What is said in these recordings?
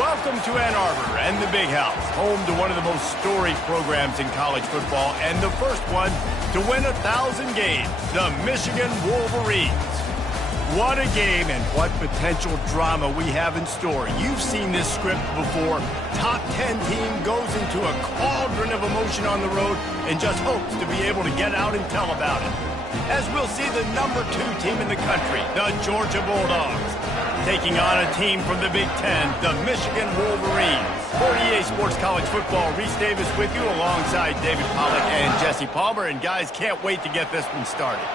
Welcome to Ann Arbor and the Big House, home to one of the most storied programs in college football and the first one to win 1,000 games, the Michigan Wolverines. What a game and what potential drama we have in store. You've seen this script before. Top 10 team goes into a cauldron of emotion on the road and just hopes to be able to get out and tell about it. As we'll see the number 2 team in the country, the Georgia Bulldogs, taking on a team from the Big Ten, the Michigan Wolverines. For EA Sports College Football, Reese Davis with you alongside David Pollack and Jesse Palmer. And guys, can't wait to get this one started.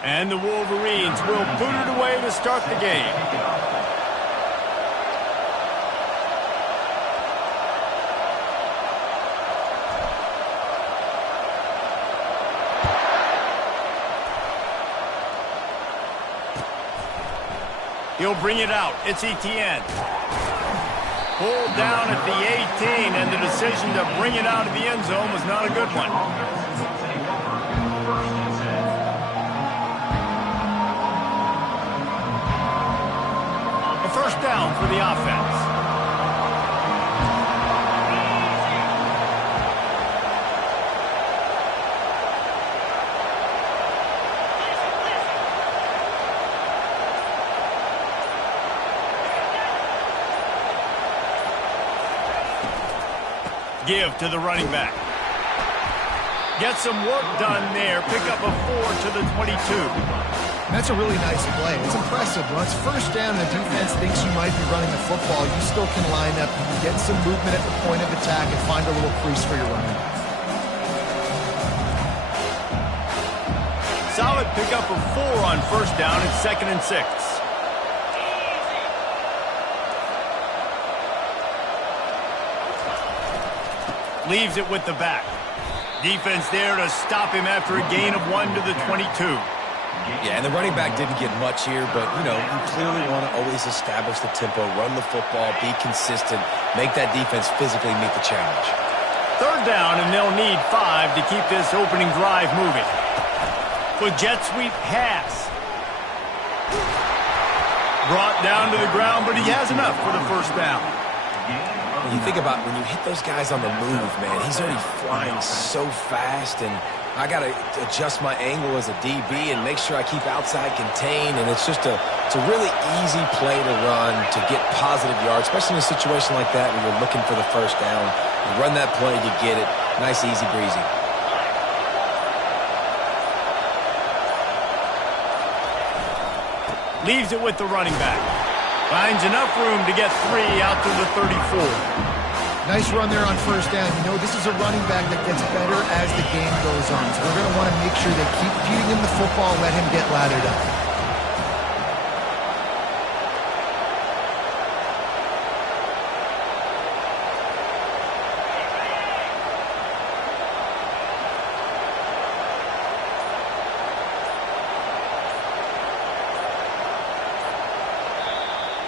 And the Wolverines will boot it away to start the game. He'll bring it out. It's Etienne. Pulled down at the 18, and the decision to bring it out of the end zone was not a good one. First down for the offense. Give to the running back. Get some work done there. Pick up a 4 to the 22. That's a really nice play. It's impressive. When it's first down and the defense thinks you might be running the football, you still can line up, get some movement at the point of attack, and find a little crease for your running. Solid pickup of 4 on first down and 2nd and 6. Leaves it with the back. Defense there to stop him after a gain of 1 to the 22. Yeah, and the running back didn't get much here, but, you clearly want to always establish the tempo, run the football, be consistent, make that defense physically meet the challenge. Third down, and they'll need 5 to keep this opening drive moving. For jet sweep pass. Brought down to the ground, but he has enough for the first down. When you think about when you hit those guys on the move, man, he's already flying so fast, and I got to adjust my angle as a DB and make sure I keep outside contained, and it's a really easy play to run to get positive yards, especially in a situation like that where you're looking for the first down. You run that play, you get it. Nice, easy breezy. Leaves it with the running back. Finds enough room to get 3 out to the 34. Nice run there on first down. This is a running back that gets better as the game goes on. So we're going to want to make sure they keep feeding him the football and let him get lathered up.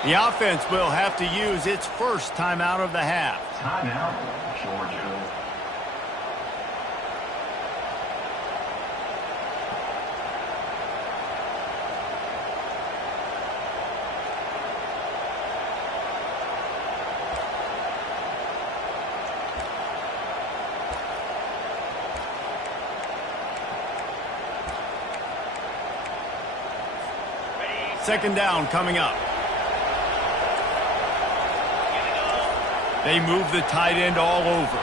The offense will have to use its first timeout of the half. Timeout, Georgia. Second down coming up. They move the tight end all over.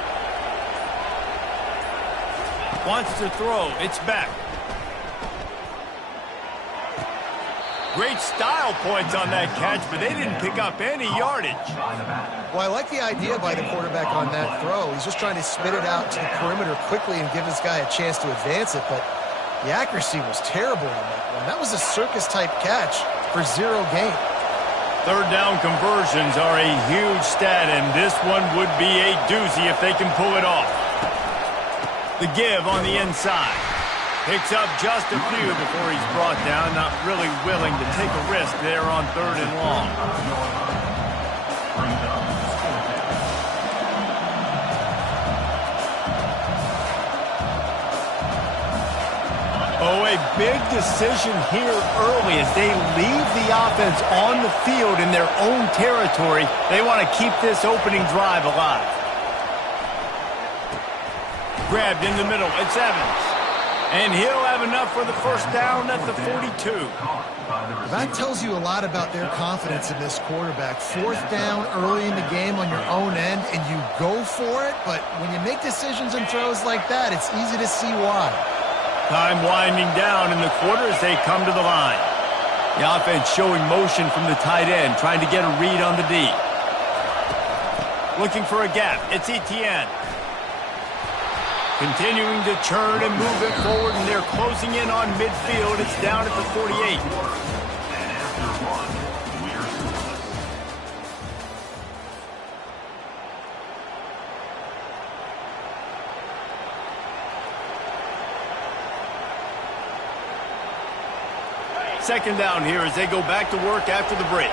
Wants to throw. It's back. Great style points on that catch, but they didn't pick up any yardage. Well, I like the idea by the quarterback on that throw. He's just trying to spit it out to the perimeter quickly and give this guy a chance to advance it, but the accuracy was terrible on that one. That was a circus-type catch for 0 gain. Third down conversions are a huge stat, and this one would be a doozy if they can pull it off. The give on the inside. Picks up just a few before he's brought down. Not really willing to take a risk there on 3rd and long. Oh, a big decision here early as they leave the offense on the field in their own territory. They want to keep this opening drive alive. Grabbed in the middle. It's Evans. And he'll have enough for the first down at the 42. That tells you a lot about their confidence in this quarterback. 4th down early in the game on your own end, and you go for it. But when you make decisions and throws like that, it's easy to see why. Time winding down in the quarter as they come to the line. The offense showing motion from the tight end, trying to get a read on the D. Looking for a gap. It's Etienne. Continuing to churn and move it forward, and they're closing in on midfield. It's down at the 48. Second down here as they go back to work after the break.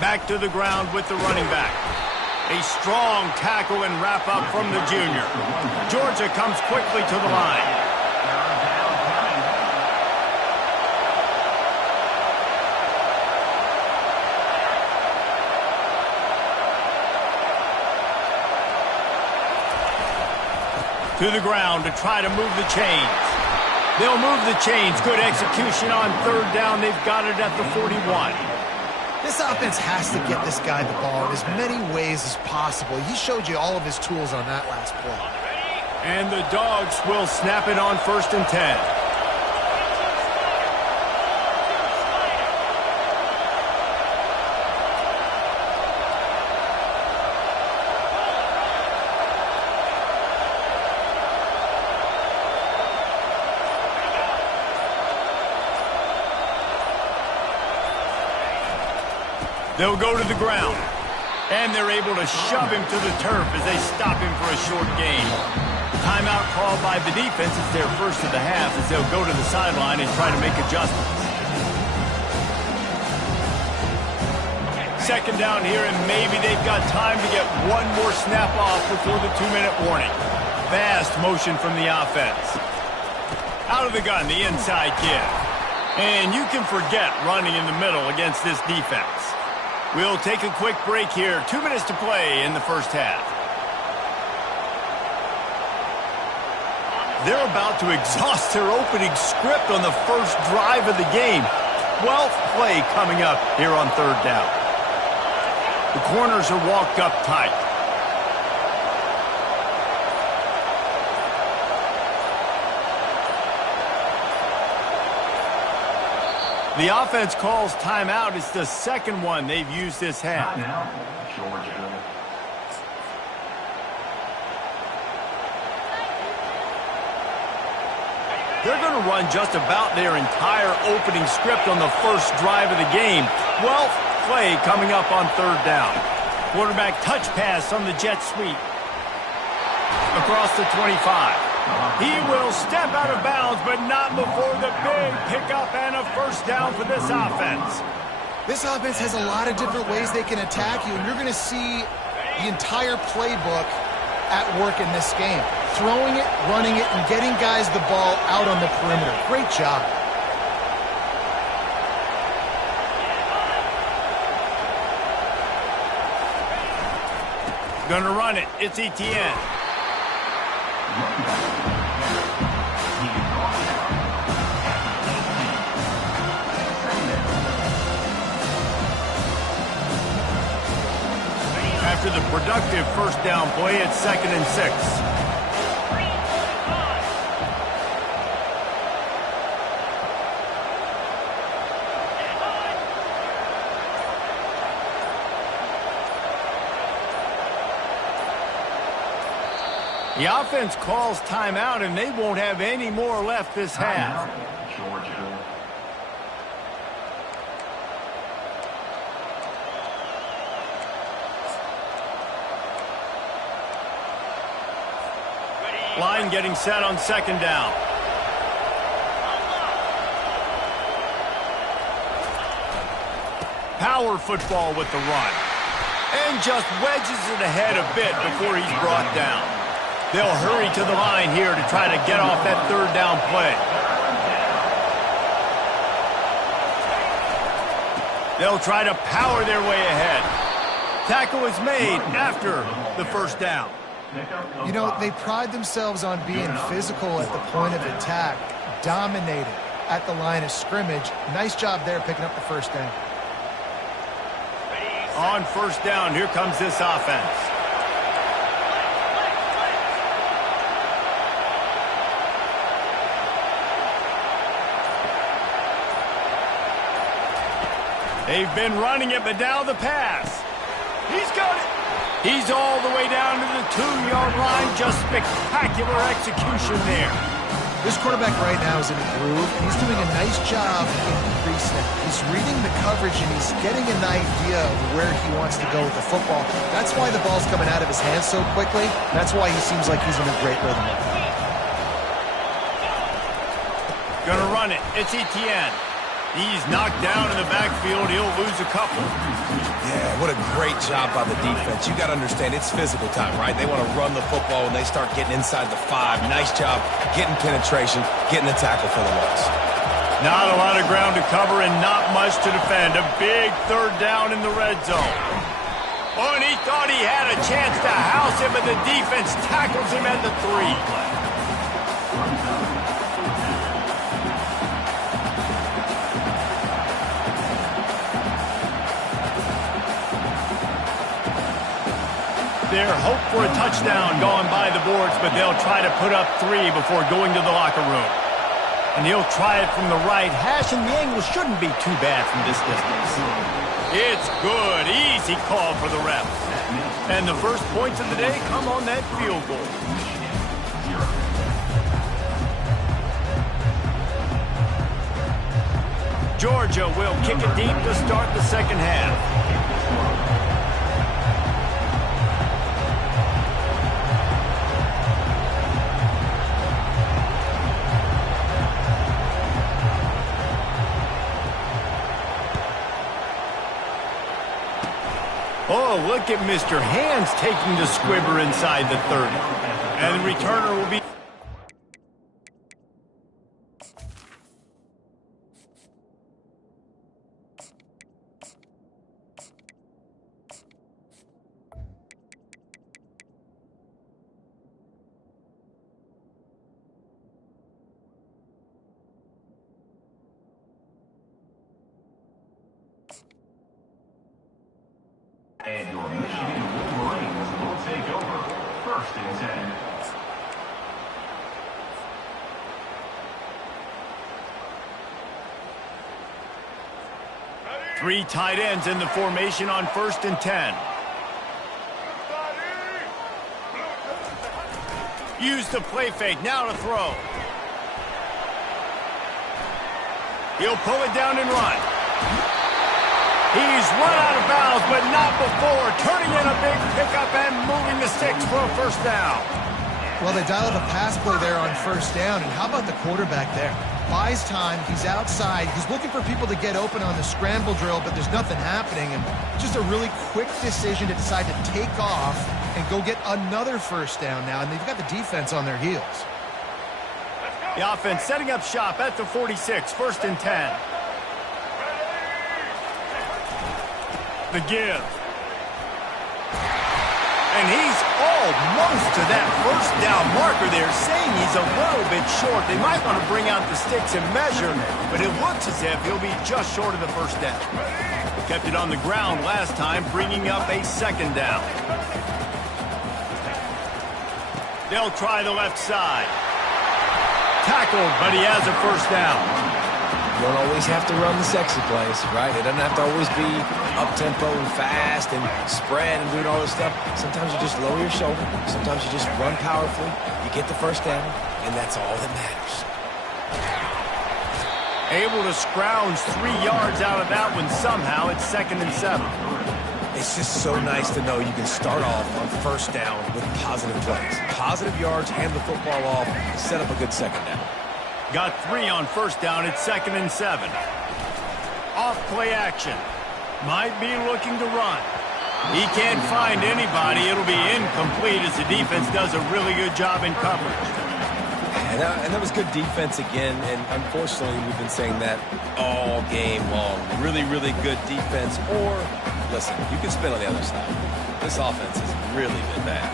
Back to the ground with the running back. A strong tackle and wrap up from the junior. Georgia comes quickly to the line. To the ground to try to move the chains. They'll move the chains. Good execution on 3rd down. They've got it at the 41. This offense has to get this guy the ball in as many ways as possible. He showed you all of his tools on that last play. And the Dogs will snap it on 1st and 10. They'll go to the ground, and they're able to shove him to the turf as they stop him for a short gain. Timeout called by the defense. It's their first of the half as they'll go to the sideline and try to make adjustments. Second down here, and maybe they've got time to get one more snap off before the 2-minute warning. Fast motion from the offense. Out of the gun, the inside give. And you can forget running in the middle against this defense. We'll take a quick break here. 2 minutes to play in the first half. They're about to exhaust their opening script on the first drive of the game. 12th play coming up here on 3rd down. The corners are walked up tight. The offense calls timeout. It's the second one they've used this half. Georgia. They're going to run just about their entire opening script on the first drive of the game. 12th play coming up on 3rd down. Quarterback touch pass on the jet sweep. Across the 25. He will step out of bounds, but not before the big pickup and a first down for this offense. This offense has a lot of different ways they can attack you, and you're going to see the entire playbook at work in this game. Throwing it, running it, and getting guys the ball out on the perimeter. Great job. Gonna run it. It's Etienne. After the productive first down play, it's 2nd and 6. The offense calls timeout, and they won't have any more left this half. Georgia. getting set on second down. Power football with the run. And just wedges it ahead a bit before he's brought down. They'll hurry to the line here to try to get off that third down play. They'll try to power their way ahead. Tackle is made after the first down. You know, they pride themselves on being physical at the point of attack, dominated at the line of scrimmage. Nice job there picking up the first down. On first down, here comes this offense. They've been running it, but now the pass. He's got it. He's all the way down to the 2-yard line. Just spectacular execution there. This quarterback right now is in a groove, and he's doing a nice job in pre-snap. He's reading the coverage, and he's getting an idea of where he wants to go with the football. That's why the ball's coming out of his hands so quickly. That's why he seems like he's in a great rhythm. Gonna run it. It's Etienne. He's knocked down in the backfield. He'll lose a couple. Yeah, what a great job by the defense. You got to understand, it's physical time, right? They want to run the football when they start getting inside the 5. Nice job getting penetration, getting the tackle for the loss. Not a lot of ground to cover and not much to defend. A big third down in the red zone. Oh, and he thought he had a chance to house him, but the defense tackles him at the 3. Their hope for a touchdown gone by the boards, but they'll try to put up 3 before going to the locker room. And he'll try it from the right hash, and the angle shouldn't be too bad from this distance. It's good. Easy call for the refs. And the first points of the day come on that field goal. Georgia will kick it deep to start the second half. Oh, look at Mr. Hands taking the squibber inside the 30. And the returner will be... And your Michigan Wolverines will take over 1st and 10. Three tight ends in the formation on 1st and 10. Use the play fake, now to throw. He'll pull it down and run. He's run out of bounds, but not before. Turning in a big pickup and moving the sticks for a first down. Well, they dialed a pass play there on first down, and how about the quarterback there? Buys time, he's outside, he's looking for people to get open on the scramble drill, but there's nothing happening, and just a really quick decision to decide to take off and go get another first down now, and they've got the defense on their heels. The offense setting up shop at the 46, 1st and 10. The give. And he's almost to that first down marker there, saying he's a little bit short. They might want to bring out the sticks and measure, but it looks as if he'll be just short of the first down. Kept it on the ground last time, bringing up a second down. They'll try the left side. Tackled, but he has a first down. You don't always have to run the sexy plays, right? It doesn't have to always be up-tempo and fast and spread and doing all this stuff. Sometimes you just lower your shoulder. Sometimes you just run powerfully. You get the first down, and that's all that matters. Able to scrounge 3 yards out of that one somehow. It's 2nd and 7. It's just so nice to know you can start off on first down with positive plays. Positive yards, hand the football off, set up a good second down. Got 3 on first down at 2nd and 7. Off play action. Might be looking to run. He can't find anybody. It'll be incomplete as the defense does a really good job in coverage. And that was good defense again, and unfortunately we've been saying that all game long. Really, really good defense, or, listen, you can spin on the other side. This offense has really been bad.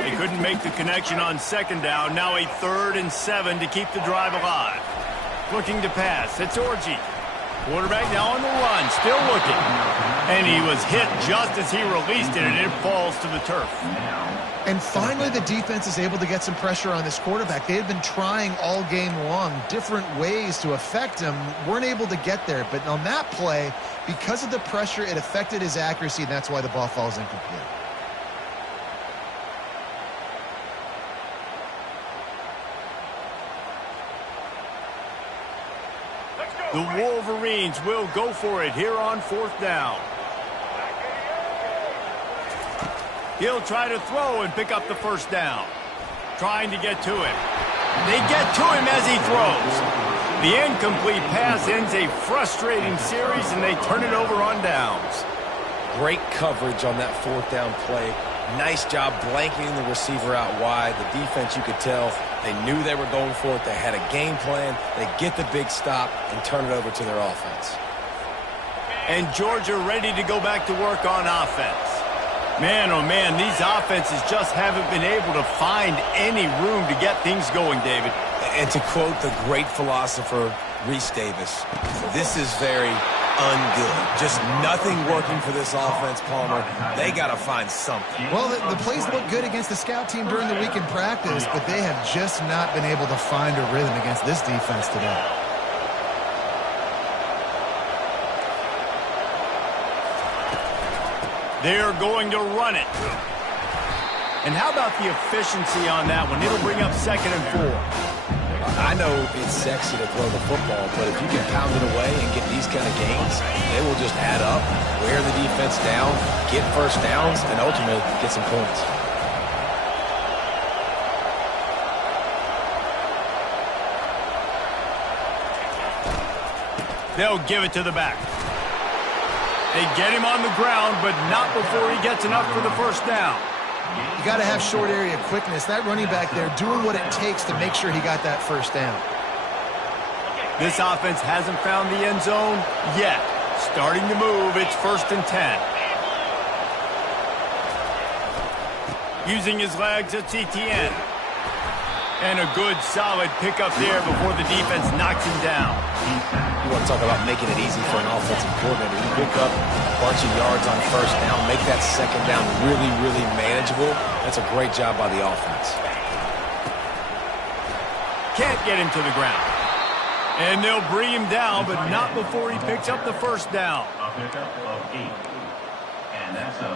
They couldn't make the connection on second down. Now a 3rd and 7 to keep the drive alive. Looking to pass. It's Orji. Quarterback now on the run. Still looking. And he was hit just as he released it, and it falls to the turf. And finally, the defense is able to get some pressure on this quarterback. They had been trying all game long different ways to affect him. Weren't able to get there. But on that play, because of the pressure, it affected his accuracy, and that's why the ball falls incomplete. The Wolverines will go for it here on 4th down. He'll try to throw and pick up the first down. Trying to get to him. They get to him as he throws. The incomplete pass ends a frustrating series, and they turn it over on downs. Great coverage on that 4th down play. Nice job blanketing the receiver out wide. The defense, you could tell, they knew they were going for it. They had a game plan. They get the big stop and turn it over to their offense. And Georgia ready to go back to work on offense. Man, oh man, these offenses just haven't been able to find any room to get things going, David. And to quote the great philosopher, Reese Davis, this is very ungood. Just nothing working for this offense, Palmer. They got to find something. Well, the plays look good against the scout team during the week in practice, but they have just not been able to find a rhythm against this defense today. They're going to run it. And how about the efficiency on that one? It'll bring up 2nd and 4. I know it's sexy to throw the football, but if you can pound it away and get these kind of gains, they will just add up, wear the defense down, get first downs, and ultimately get some points. They'll give it to the back. They get him on the ground, but not before he gets enough for the first down. You got to have short area quickness. That running back there doing what it takes to make sure he got that first down. This offense hasn't found the end zone yet. Starting to move, it's 1st and 10. Using his legs, it's Etienne. And a good, solid pickup there before the defense knocks him down. You want to talk about making it easy for an offensive coordinator. You pick up a bunch of yards on first down, make that second down really, really manageable. That's a great job by the offense. Can't get him to the ground. And they'll bring him down, but not before he picks up the first down. A pickup of 8. And that's a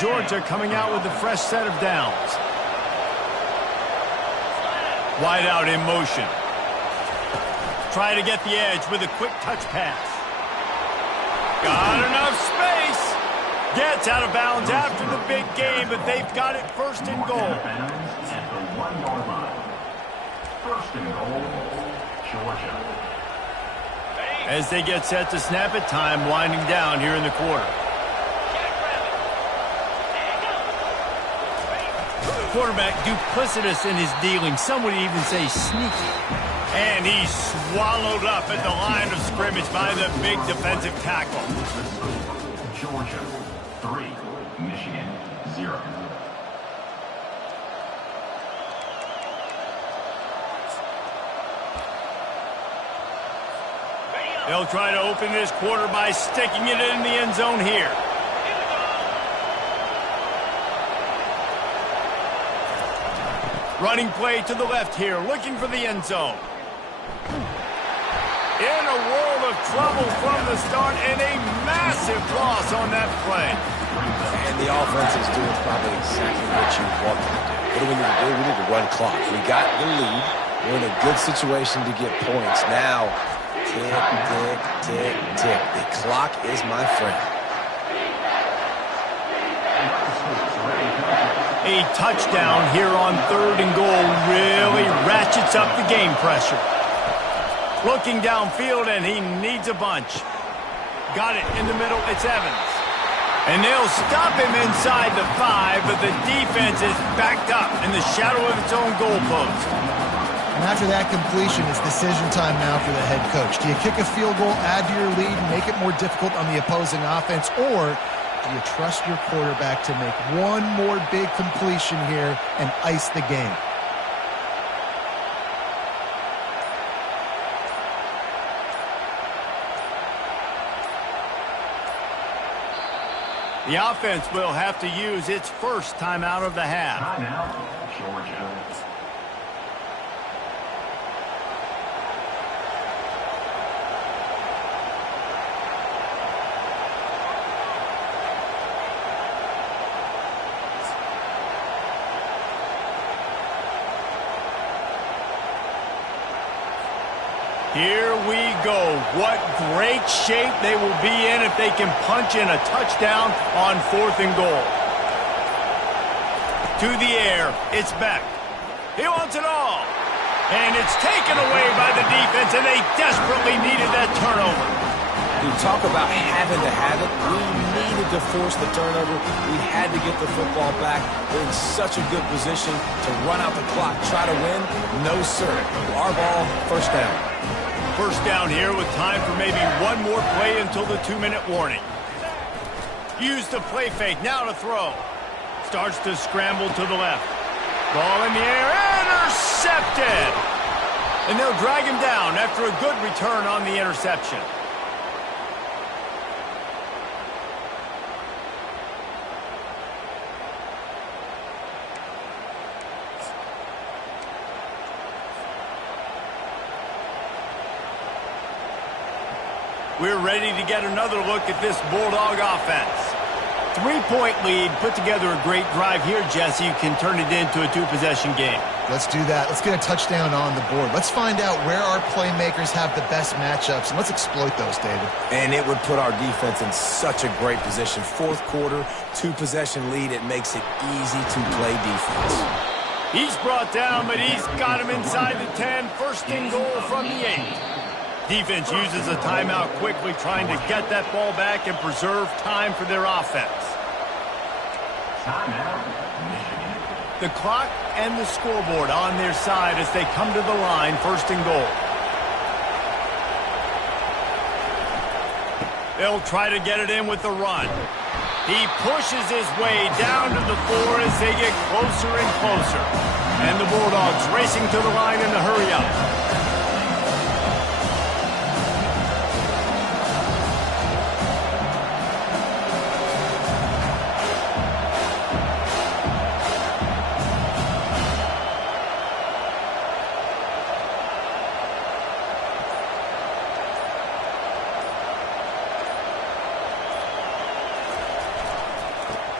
Georgia coming out with a fresh set of downs. Wide out in motion. Try to get the edge with a quick touch pass. Got enough space. Gets out of bounds after the big game, but they've got it 1st and goal. at the 1-yard line. 1st and goal, Georgia. As they get set to snap it, time winding down here in the quarter. Quarterback duplicitous in his dealing. Some would even say sneaky. And he's swallowed up at the line of scrimmage by the big defensive tackle. Georgia 3, Michigan 0. They'll try to open this quarter by sticking it in the end zone here. Running play to the left here, looking for the end zone. In a world of trouble from the start, and a massive loss on that play. And the offense is doing probably exactly what you want them to do. What do we need to do? We need to run clock. We got the lead. We're in a good situation to get points. Now, Tick, tick, tick, tick. The clock is my friend. A touchdown here on 3rd and goal really ratchets up the game pressure. Looking downfield, and he needs a bunch. Got it in the middle. It's Evans. And they'll stop him inside the 5, but the defense is backed up in the shadow of its own goalpost. And after that completion, it's decision time now for the head coach. Do you kick a field goal, add to your lead, and make it more difficult on the opposing offense, or do you trust your quarterback to make one more big completion here and ice the game? The offense will have to use its first timeout of the half. Timeout, Georgia. Here we go. What great shape they will be in if they can punch in a touchdown on 4th and goal. To the air, it's Beck. He wants it all. And it's taken away by the defense, and they desperately needed that turnover. You talk about having to have it. We needed to force the turnover. We had to get the football back. We're in such a good position to run out the clock, try to win. No, sir. Our ball, first down. First down here with time for maybe one more play until the 2-minute warning. Use the play fake, now to throw. Starts to scramble to the left. Ball in the air, intercepted! And they'll drag him down after a good return on the interception. We're ready to get another look at this Bulldog offense. 3-point lead, put together a great drive here, Jesse. You can turn it into a 2-possession game. Let's do that. Let's get a touchdown on the board. Let's find out where our playmakers have the best matchups, and let's exploit those, David. And it would put our defense in such a great position. 4th quarter, 2-possession lead. It makes it easy to play defense. He's brought down, but he's got him inside the 10. 1st and goal from the 8. Defense uses a timeout quickly, trying to get that ball back and preserve time for their offense. Timeout, Michigan. The clock and the scoreboard on their side as they come to the line, 1st and goal. They'll try to get it in with the run. He pushes his way down to the 4 as they get closer and closer. And the Bulldogs racing to the line in the hurry-up.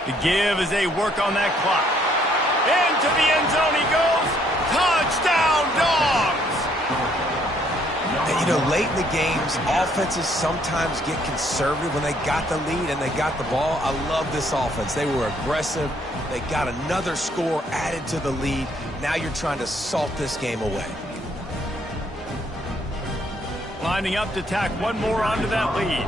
The give as they work on that clock. Into the end zone he goes. Touchdown, Dogs! And, you know, late in the games, offenses sometimes get conservative when they got the lead and they got the ball. I love this offense. They were aggressive. They got another score added to the lead. Now you're trying to salt this game away. Lining up to tack one more onto that lead.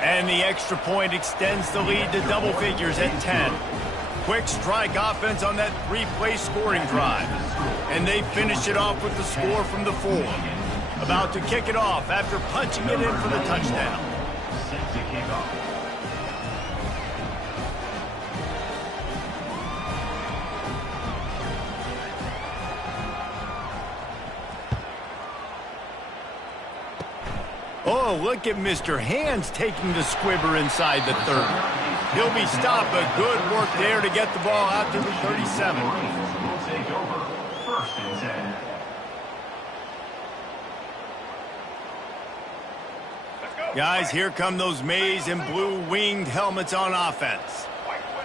And the extra point extends the lead to double figures at 10. Quick strike offense on that 3-play scoring drive. And they finish it off with the score from the 4. About to kick it off after punching it in for the touchdown. Set to kick off. Oh, look at Mr. Hands taking the squibber inside the 30. He'll be stopped, but good work there to get the ball out to the 37. Marines will take over. 1st Guys, here come those maize and blue winged helmets on offense.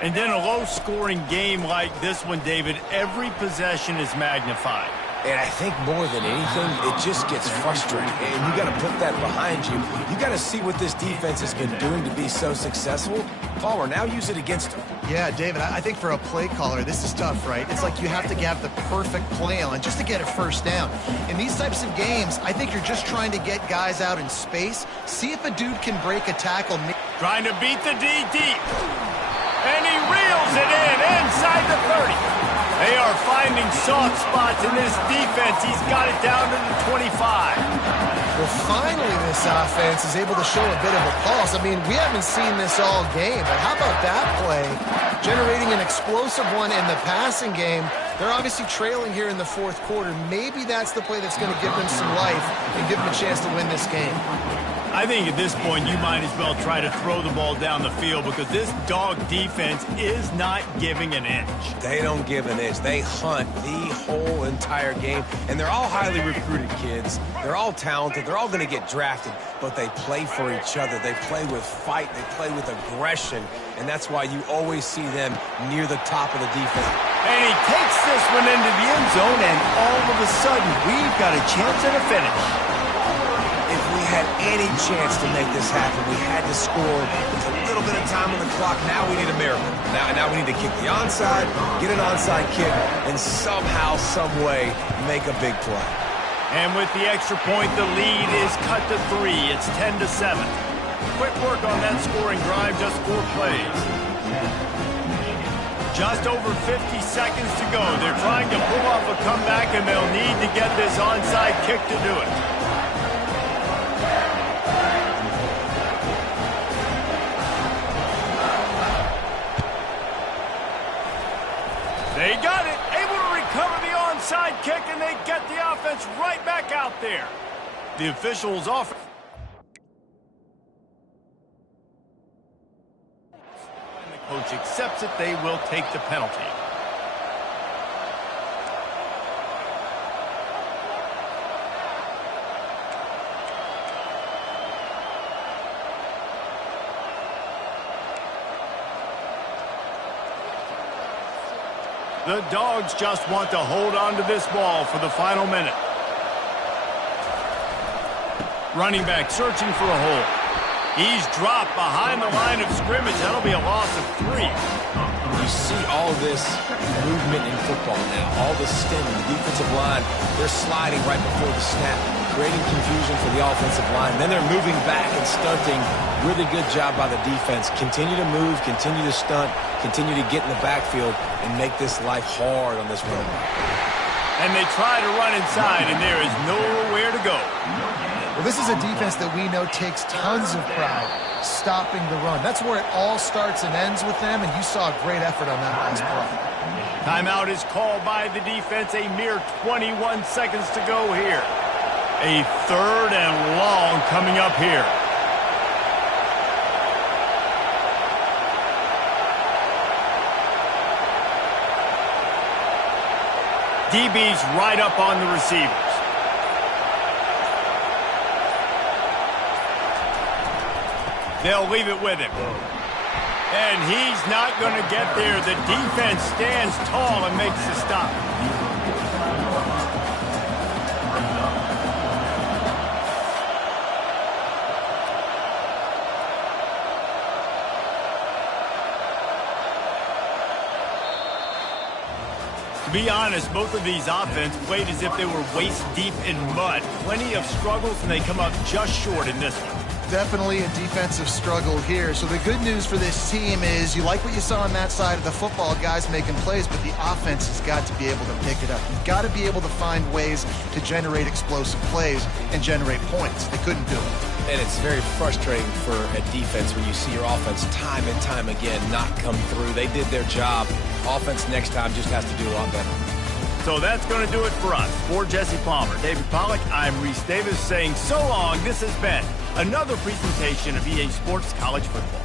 And in a low-scoring game like this one, David, every possession is magnified. And I think more than anything, it just gets frustrating. And you got to put that behind you. You got to see what this defense has been doing to be so successful. Palmer, now use it against them. Yeah, David, I think for a play caller, this is tough, right? It's like you have to have the perfect play on just to get a first down. In these types of games, I think you're just trying to get guys out in space, see if a dude can break a tackle. Trying to beat the D deep. And he reels it in inside the 30. They are finding soft spots in this defense. He's got it down to the 25. Well, finally this offense is able to show a bit of a pulse. I mean, we haven't seen this all game, but how about that play? Generating an explosive one in the passing game. They're obviously trailing here in the fourth quarter. Maybe that's the play that's going to give them some life and give them a chance to win this game. I think at this point you might as well try to throw the ball down the field because this dog defense is not giving an inch. They don't give an inch. They hunt the whole entire game. And they're all highly recruited kids. They're all talented. They're all going to get drafted. But they play for each other. They play with fight. They play with aggression. And that's why you always see them near the top of the defense. And he takes this one into the end zone, and all of a sudden we've got a chance at a finish. If we had any chance to make this happen, we had to score with a little bit of time on the clock. Now we need a miracle. Now we need to kick the onside, get an onside kick, and somehow, some way, make a big play. And with the extra point, the lead is cut to 3. It's 10-7. Quick work on that scoring drive, just 4 plays. Just over 50 seconds to go. They're trying to pull off a comeback, and they'll need to get this onside kick to do it. They got it, able to recover the onside kick, and they get the offense right back out there. The officials offer. And the coach accepts it. They will take the penalty. The Dogs just want to hold on to this ball for the final minute. Running back searching for a hole. He's dropped behind the line of scrimmage. That'll be a loss of 3. You see all this movement in football now. All the stemming, the defensive line, they're sliding right before the snap, creating confusion for the offensive line. Then they're moving back and stunting. Really good job by the defense. Continue to move, continue to stunt, continue to get in the backfield and make this life hard on this run. And they try to run inside, and there is nowhere to go. Well, this is a defense that we know takes tons of pride stopping the run. That's where it all starts and ends with them, and you saw a great effort on that last play. Timeout is called by the defense. A mere 21 seconds to go here. A 3rd and long coming up here. DB's right up on the receivers. They'll leave it with him. And he's not going to get there. The defense stands tall and makes the stop. To be honest, both of these offenses played as if they were waist deep in mud. Plenty of struggles, and they come up just short in this one. Definitely a defensive struggle here. So the good news for this team is you like what you saw on that side of the football, guys making plays, but the offense has got to be able to pick it up. You've got to be able to find ways to generate explosive plays and generate points. They couldn't do it. And it's very frustrating for a defense when you see your offense time and time again not come through. They did their job. Offense next time just has to do a lot better. So that's going to do it for us. For Jesse Palmer, David Pollack, I'm Reese Davis saying so long. This has been another presentation of EA Sports College Football.